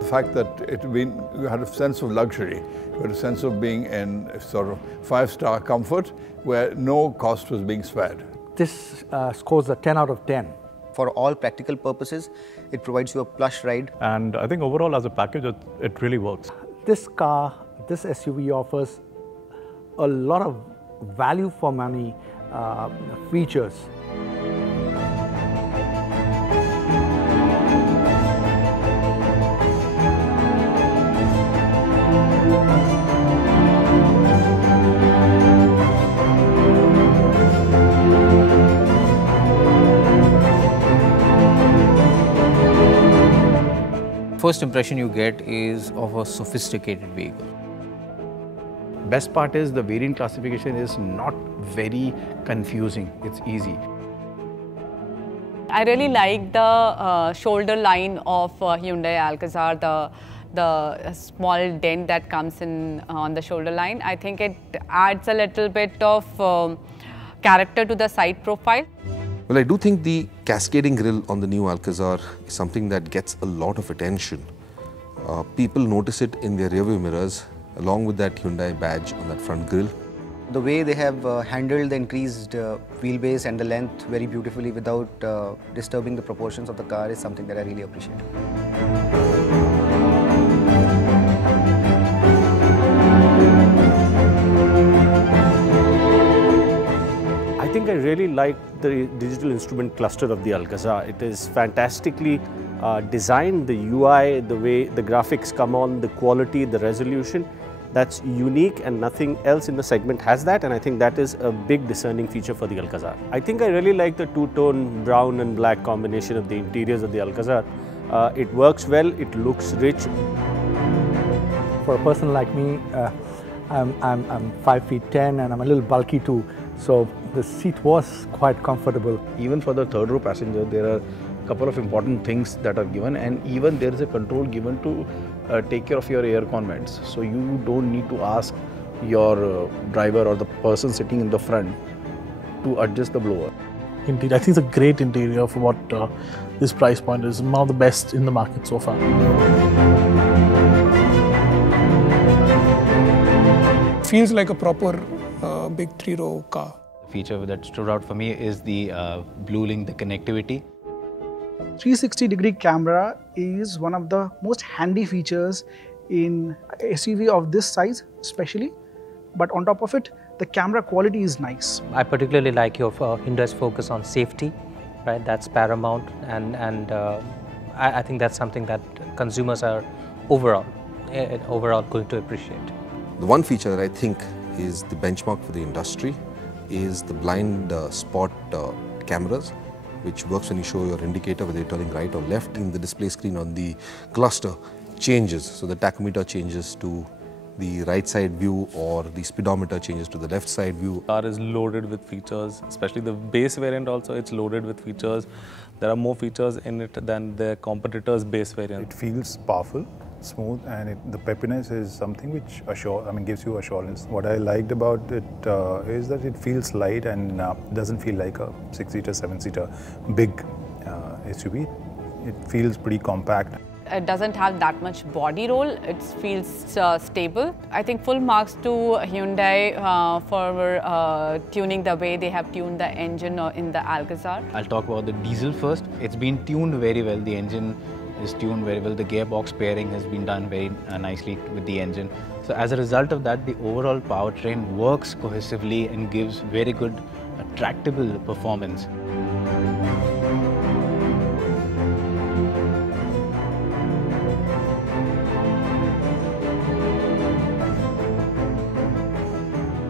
The fact that you had a sense of luxury, you had a sense of being in sort of 5-star comfort where no cost was being spared. This scores a 10 out of 10. For all practical purposes, it provides you a plush ride. And I think overall as a package, it really works. This car, this SUV offers a lot of value for money features. First impression you get is of a sophisticated vehicle. Best part is the variant classification is not very confusing, it's easy. I really like the shoulder line of Hyundai Alcazar, the small dent that comes in on the shoulder line. I think it adds a little bit of character to the side profile. Well, I do think the cascading grille on the new Alcazar is something that gets a lot of attention. People notice it in their rearview mirrors along with that Hyundai badge on that front grille. The way they have handled the increased wheelbase and the length very beautifully without disturbing the proportions of the car is something that I really appreciate. I think I really like the digital instrument cluster of the Alcazar. It is fantastically designed, the UI, the way the graphics come on, the quality, the resolution. That's unique and nothing else in the segment has that, and I think that is a big discerning feature for the Alcazar. I think I really like the two-tone brown and black combination of the interiors of the Alcazar. It works well, it looks rich. For a person like me, I'm 5'10" and I'm a little bulky too, so the seat was quite comfortable. Even for the third row passenger, there are a couple of important things that are given, and even there is a control given to take care of your air con vents. So you don't need to ask your driver or the person sitting in the front to adjust the blower. Indeed, I think it's a great interior for what this price point is. One of the best in the market so far. Feels like a proper big 3-row car. The feature that stood out for me is the BlueLink, the connectivity. 360-degree camera is one of the most handy features in SUV of this size especially, but on top of it, the camera quality is nice. I particularly like your Hyundai's focus on safety, right? That's paramount, and I think that's something that consumers are overall going to appreciate. The one feature that I think is the benchmark for the industry is the blind spot cameras, which works when you show your indicator whether you're turning right or left. In the display screen on the cluster changes, so the tachometer changes to the right side view or the speedometer changes to the left side view. The car is loaded with features, especially the base variant also, it's loaded with features. There are more features in it than the competitor's base variant. It feels powerful, smooth, and the peppiness is something which gives you assurance. What I liked about it is that it feels light and doesn't feel like a 6-seater, 7-seater big SUV. It feels pretty compact. It doesn't have that much body roll, it feels stable. I think full marks to Hyundai for tuning the way they have tuned the engine in the Alcazar. I'll talk about the diesel first. It's been tuned very well. The engine is tuned very well. The gearbox pairing has been done very nicely with the engine. So as a result of that, the overall powertrain works cohesively and gives very good, tractable performance.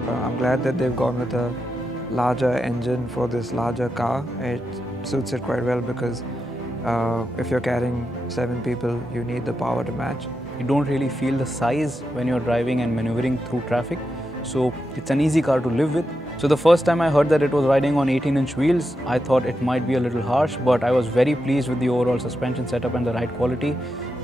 I'm glad that they've gone with a larger engine for this larger car. It suits it quite well because if you're carrying 7 people, you need the power to match. You don't really feel the size when you're driving and maneuvering through traffic, so it's an easy car to live with. So the first time I heard that it was riding on 18-inch wheels, I thought it might be a little harsh, but I was very pleased with the overall suspension setup and the ride quality.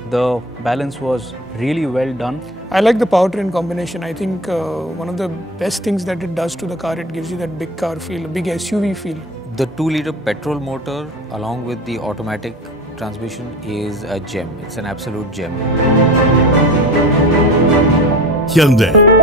The balance was really well done. I like the powertrain combination. I think one of the best things that it does to the car, it gives you that big car feel, a big SUV feel. The 2-liter petrol motor along with the automatic transmission is a gem. It's an absolute gem. Hyundai.